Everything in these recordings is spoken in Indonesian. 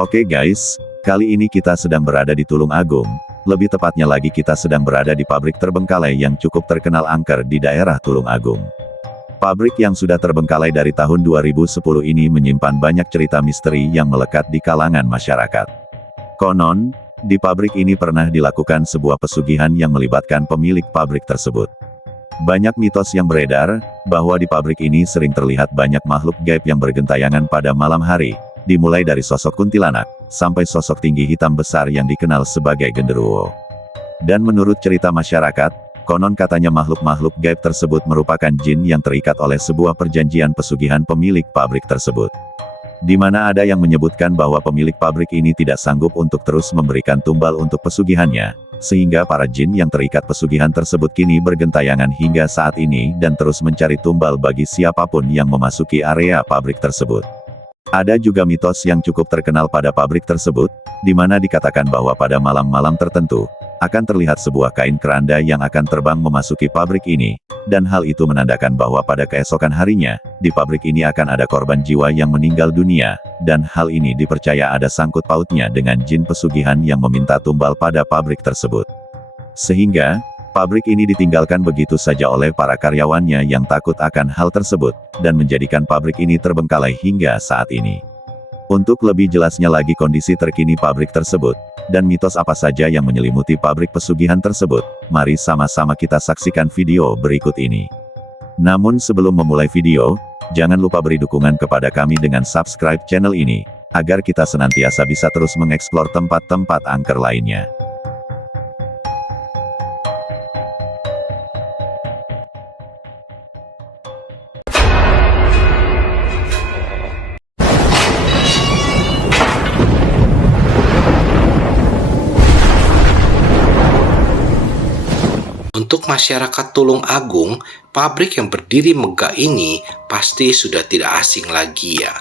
Oke guys, kali ini kita sedang berada di Tulung Agung, lebih tepatnya lagi kita sedang berada di pabrik terbengkalai yang cukup terkenal angker di daerah Tulung Agung. Pabrik yang sudah terbengkalai dari tahun 2010 ini menyimpan banyak cerita misteri yang melekat di kalangan masyarakat. Konon, di pabrik ini pernah dilakukan sebuah pesugihan yang melibatkan pemilik pabrik tersebut. Banyak mitos yang beredar, bahwa di pabrik ini sering terlihat banyak makhluk gaib yang bergentayangan pada malam hari, dimulai dari sosok kuntilanak, sampai sosok tinggi hitam besar yang dikenal sebagai genderuwo. Dan menurut cerita masyarakat, konon katanya makhluk-makhluk gaib tersebut merupakan jin yang terikat oleh sebuah perjanjian pesugihan pemilik pabrik tersebut. Di mana ada yang menyebutkan bahwa pemilik pabrik ini tidak sanggup untuk terus memberikan tumbal untuk pesugihannya, sehingga para jin yang terikat pesugihan tersebut kini bergentayangan hingga saat ini dan terus mencari tumbal bagi siapapun yang memasuki area pabrik tersebut. Ada juga mitos yang cukup terkenal pada pabrik tersebut, di mana dikatakan bahwa pada malam-malam tertentu, akan terlihat sebuah kain keranda yang akan terbang memasuki pabrik ini, dan hal itu menandakan bahwa pada keesokan harinya, di pabrik ini akan ada korban jiwa yang meninggal dunia, dan hal ini dipercaya ada sangkut pautnya dengan jin pesugihan yang meminta tumbal pada pabrik tersebut. Sehingga, pabrik ini ditinggalkan begitu saja oleh para karyawannya yang takut akan hal tersebut, dan menjadikan pabrik ini terbengkalai hingga saat ini. Untuk lebih jelasnya lagi kondisi terkini pabrik tersebut, dan mitos apa saja yang menyelimuti pabrik pesugihan tersebut, mari sama-sama kita saksikan video berikut ini. Namun sebelum memulai video, jangan lupa beri dukungan kepada kami dengan subscribe channel ini, agar kita senantiasa bisa terus mengeksplor tempat-tempat angker lainnya. Untuk masyarakat Tulung Agung, pabrik yang berdiri megah ini pasti sudah tidak asing lagi ya.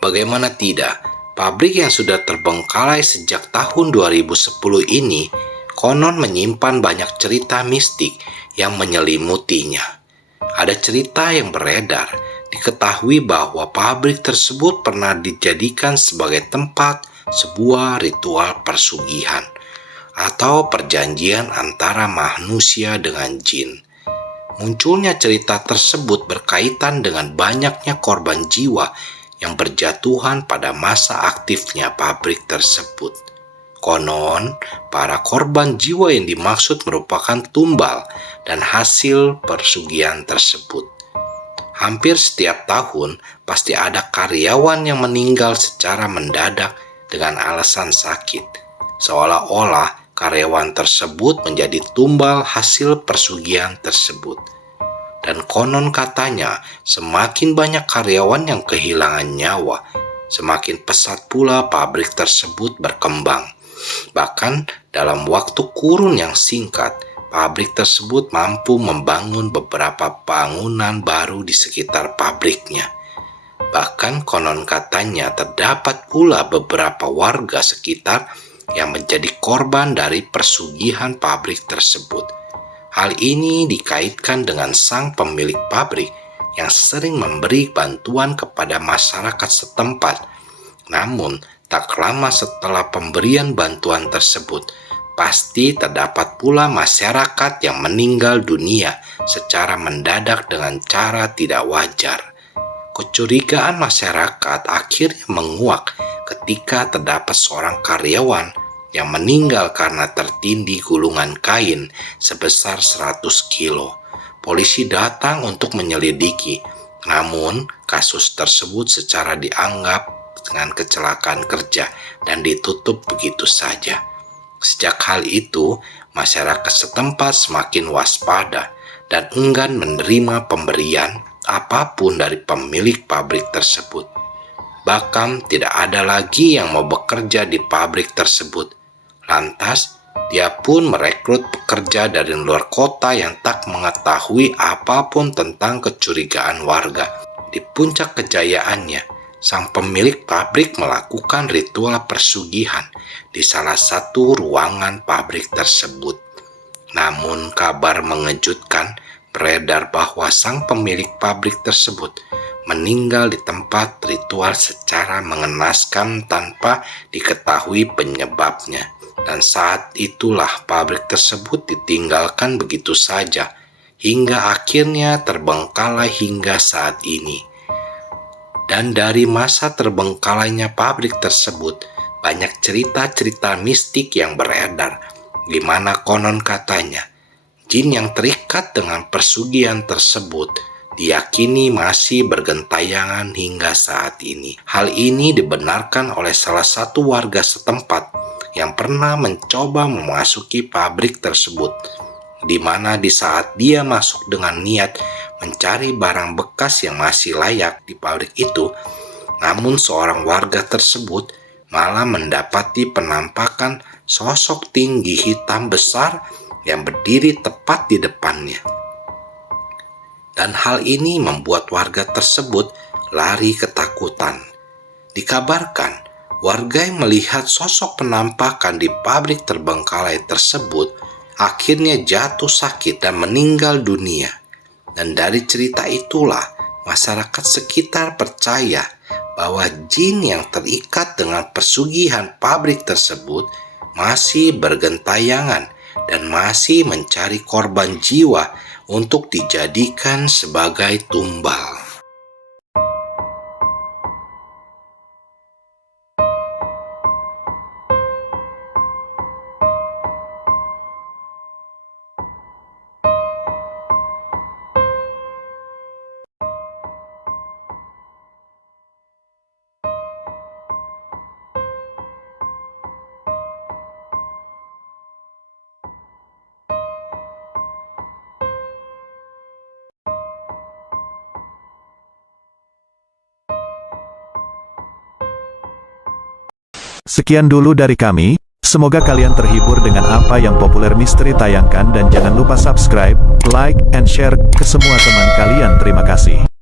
Bagaimana tidak, pabrik yang sudah terbengkalai sejak tahun 2010 ini konon menyimpan banyak cerita mistik yang menyelimutinya. Ada cerita yang beredar, diketahui bahwa pabrik tersebut pernah dijadikan sebagai tempat sebuah ritual persugihan atau perjanjian antara manusia dengan jin. Munculnya cerita tersebut berkaitan dengan banyaknya korban jiwa yang berjatuhan pada masa aktifnya pabrik tersebut. Konon, para korban jiwa yang dimaksud merupakan tumbal dan hasil persugihan tersebut. Hampir setiap tahun, pasti ada karyawan yang meninggal secara mendadak dengan alasan sakit, seolah-olah karyawan tersebut menjadi tumbal hasil persugihan tersebut. Dan konon katanya, semakin banyak karyawan yang kehilangan nyawa, semakin pesat pula pabrik tersebut berkembang. Bahkan dalam waktu kurun yang singkat, pabrik tersebut mampu membangun beberapa bangunan baru di sekitar pabriknya. Bahkan konon katanya terdapat pula beberapa warga sekitar yang menjadi korban dari persugihan pabrik tersebut. Hal ini dikaitkan dengan sang pemilik pabrik yang sering memberi bantuan kepada masyarakat setempat. Namun, tak lama setelah pemberian bantuan tersebut, pasti terdapat pula masyarakat yang meninggal dunia secara mendadak dengan cara tidak wajar. Kecurigaan masyarakat akhirnya menguak ketika terdapat seorang karyawan yang meninggal karena tertindih gulungan kain sebesar 100 kilo. Polisi datang untuk menyelidiki, namun kasus tersebut secara dianggap dengan kecelakaan kerja dan ditutup begitu saja. Sejak hal itu, masyarakat setempat semakin waspada dan enggan menerima pemberian apapun dari pemilik pabrik tersebut. Bahkan tidak ada lagi yang mau bekerja di pabrik tersebut. Lantas, dia pun merekrut pekerja dari luar kota yang tak mengetahui apapun tentang kecurigaan warga. Di puncak kejayaannya, sang pemilik pabrik melakukan ritual persugihan di salah satu ruangan pabrik tersebut. Namun kabar mengejutkan beredar bahwa sang pemilik pabrik tersebut meninggal di tempat ritual secara mengenaskan tanpa diketahui penyebabnya. Dan saat itulah pabrik tersebut ditinggalkan begitu saja, hingga akhirnya terbengkalai hingga saat ini. Dan dari masa terbengkalainya pabrik tersebut, banyak cerita-cerita mistik yang beredar, di mana konon katanya, jin yang terikat dengan persugihan tersebut diyakini masih bergentayangan hingga saat ini. Hal ini dibenarkan oleh salah satu warga setempat yang pernah mencoba memasuki pabrik tersebut, di mana di saat dia masuk dengan niat mencari barang bekas yang masih layak di pabrik itu, namun seorang warga tersebut malah mendapati penampakan sosok tinggi hitam besar yang berdiri tepat di depannya. Dan hal ini membuat warga tersebut lari ketakutan. Dikabarkan, warga yang melihat sosok penampakan di pabrik terbengkalai tersebut akhirnya jatuh sakit dan meninggal dunia. Dan dari cerita itulah masyarakat sekitar percaya bahwa jin yang terikat dengan pesugihan pabrik tersebut masih bergentayangan dan masih mencari korban jiwa untuk dijadikan sebagai tumbal. Sekian dulu dari kami, semoga kalian terhibur dengan apa yang Populer Misteri tayangkan dan jangan lupa subscribe, like, and share ke semua teman kalian. Terima kasih.